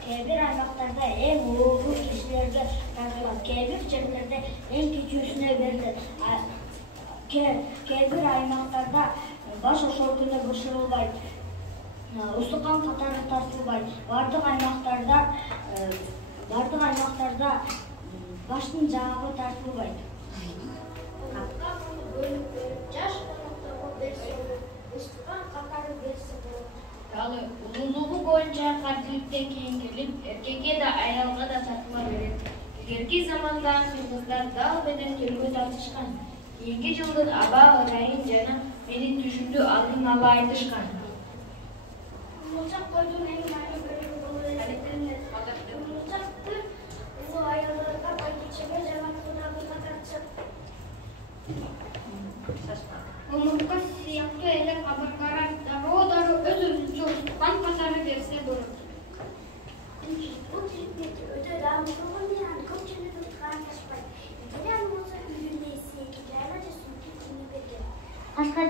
Kebir аймақтарда ең ұлы кешілерге тартылады. Kebir жерлерде ең кичүүсүнө берилет. Kebir аймақтарда баш ошол күнү бышырылбайт. Устукан катары тартылбайт. Бардык аймактарда баштын жагы тартылбайт. Ал улуулугу боюнча кандиликтен кийин келип, эркекке да аялга да тартыла берет. Илгерки заманда кыргыздар дал менен төлгө тартышкан. Кийинки жылдын аба ырайын жана менин түшүмдү алдын ала айтышкан. Умурчак койдун эң маанилүү бөлүгү болуп эсептелет. Умурчакты улуу аялдарга байгечеге жана кудагыйга тартышат. Омуртка сыяктуу эле кабыргага дароо өз-өзүнчө устукан катары берсе болот. Бул тирикмет өтө даамдуу болгон менен көпчүлүк устукан ташпайт. Эгер ал болсо үйүнө эсеги жайла же сумки кийинип берген. Кашка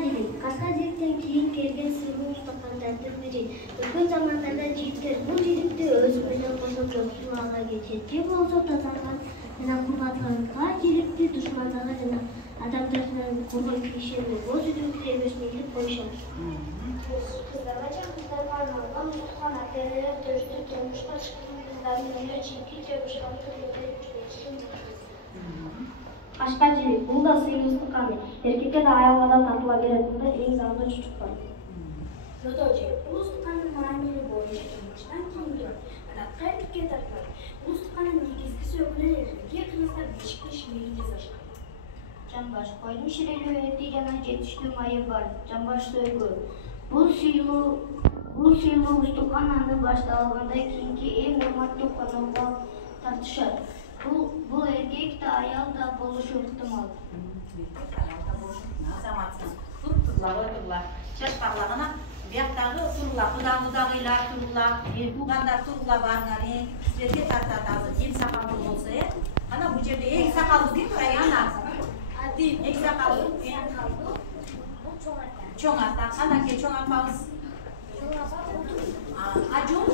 жириктен кийин келген сыйлуу устукандардын бири. Өткөн замандарда жигиттер бул жирикти өзү менен кошо жоксуларга кетет. Же болсо тазалган жана кубатланга жирикти душмандага жана адамдардан коргон кишини боз үйдүн киребесине илип коюшат. Кыздарга же кыздарга арналган устукан акелер төштү турмушка чыккан кыздардын үйүнө чийки же бышкан түрлөрдө иштешин. Кашка жирик бул да сыйлуу устукан. Эркекке да аялга да тартыла берет. Бул да эң заңдуу чучукпай. Жодожи, бул устукандын маанилүү боюнча турмуштан кийинки адатка эркекке тартылат. Бул устукандын негизги сөөгүнөн эркекке кыргыздар бешикти ширелүү жасашкан. Жамбаш койдун ширелүү эти жана жетиштүү майы бар. Жамбаш сөөгү. Бул сыйлуу устукан аны башталгандан кийинки эң урматтуу конокко тартышат. Бул эркек да аял да болушу ыктымал. Азаматсыз турла. Чачпаглагана бияктагы турла, кудагыйлар турла, туугандар турла барганы, силерге тартат азыр эң сакалдуу болсо, ана бул жерде эң сакалдуу дейм, ана. Эң сакалдуу, чоң ата. Анан ке чоң апабыз. Ажун,